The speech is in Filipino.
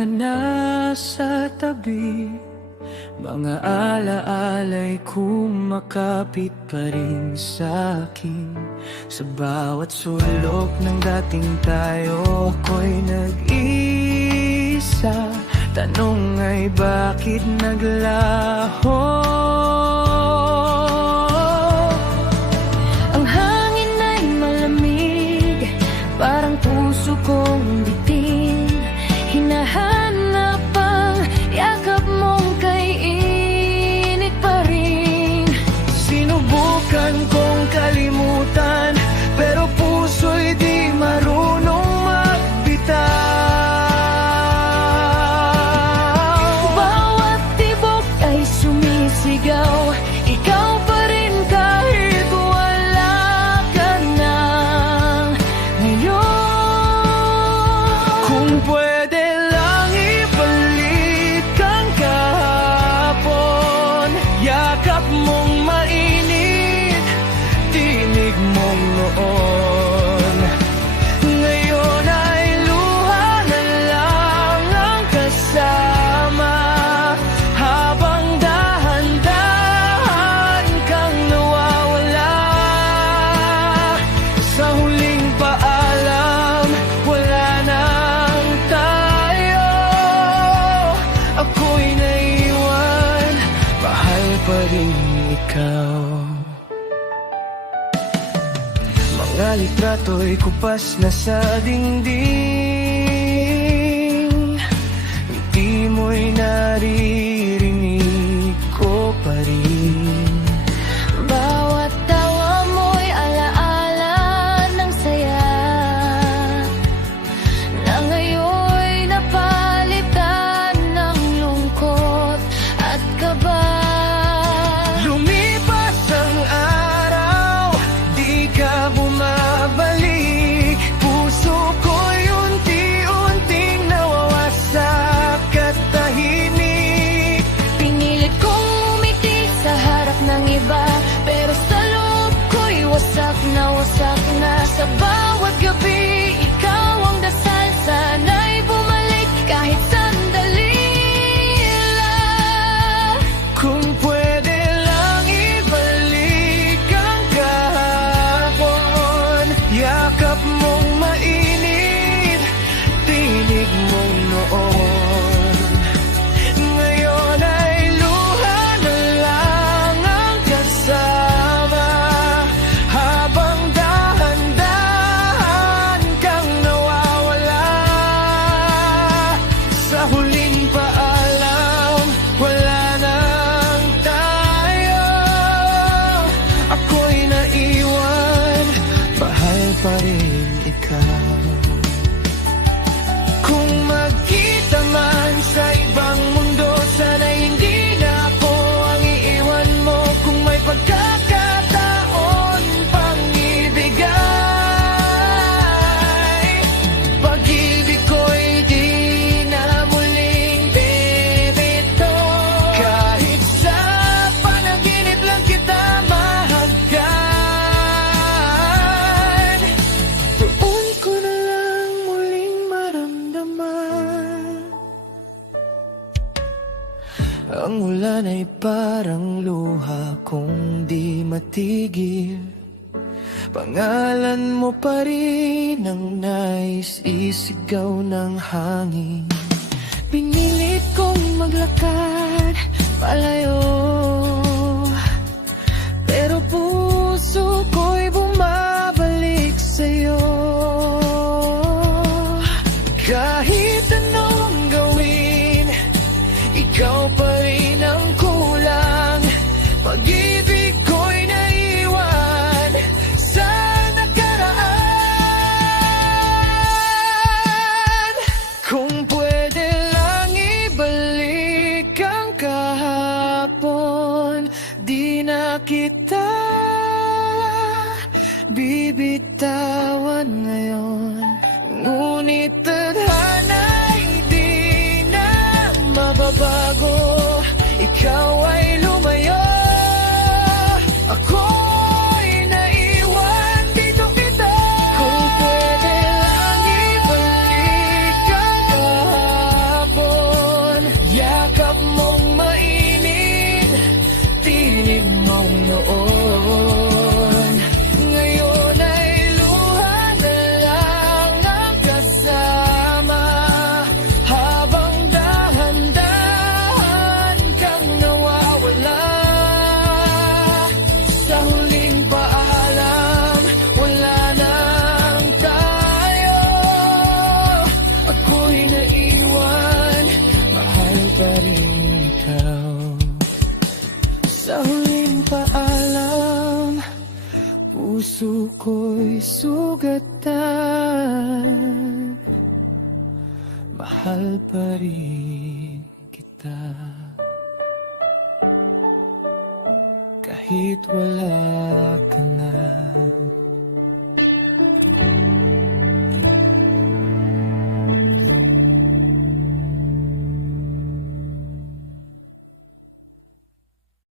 ka na sa tabi, mga alaala'y kumakapit pa rin sa'kin. Sa bawat sulok ng dating tayo, ako'y nag-iisa. Tanong ay bakit naglaho? Ang hangin ay malamig, parang puso kong bitin. Hinahanap ang yakap mong kay init pa rin. Sinubukan kong kalimutan, pero puso'y di marunong magbitaw. Bawat tibok ay sumisigaw, ikaw pa rin kahit wala ka na ngayon. Kung pwede lang ibalik ang kahapon, yakap mong mainit, tinig mong noon. Ngayon ay luha na lang ang kasama, habang dahan-dahan kang nawawala. Sa huling paalam, wala nang tayo. Ako'y naiwan, mahal pa rin ikaw. Mga litrato'y kupas na sa dingding, ngiti mo'y naririnig ko pa rin. Bawat tawa mo'y alaala ng saya na ngayon'y napalitan ng lungkot at kaba. Lumipas ang araw, di ka bumabalik. Puso ko'y unti-unting nawawasak at tahimik. Pinilit kong umiti sa harap ng iba, pero sa loob ko'y wasak na sa bawat gabi. Ikaw ang dasal, sana'y bumalik kahit sandali lang. Kung pwede lang ibalik ang kahapon, yakap mong mainit, tinig mong noon. Ngayon ay luha na lang ang kasama, habang dahan-dahan kang nawawala. Sa huling paalam, wala nang tayo. Ako'y naiwan, mahal pa rin ikaw. Kung magkita man sa ibang mundo, sana hindi na ako ang iiwan mo. Kung may pagkakataon pang ibigay, pag-ibig ko'y di na muling bibito. Kahit sa panaginip lang kita mahagkan, doon ko na lang muling maramdaman. Ang ulan ay parang luha kung di matigil. Pangalan mo pa rin ang nais isigaw ng hangin. Pinilit kong maglakad palayo, pero puso ko'y bumabalik sa'yo. Kahit anong gawin, ikaw pa rin ang kulang. Pag-ibig ko'y naiwan sa nakaraan. Kung pwede lang ibalik ang kahapon, di na kita bibitawan ngayon. Ngunit tadhana'y di na mababago. Ikaw ay lumayo, ako'y naiwan, dito kita. Kung pwede lang ibalik ang paalam, puso ko'y sugatan, mahal pa rin kita. Kahit wala ka na.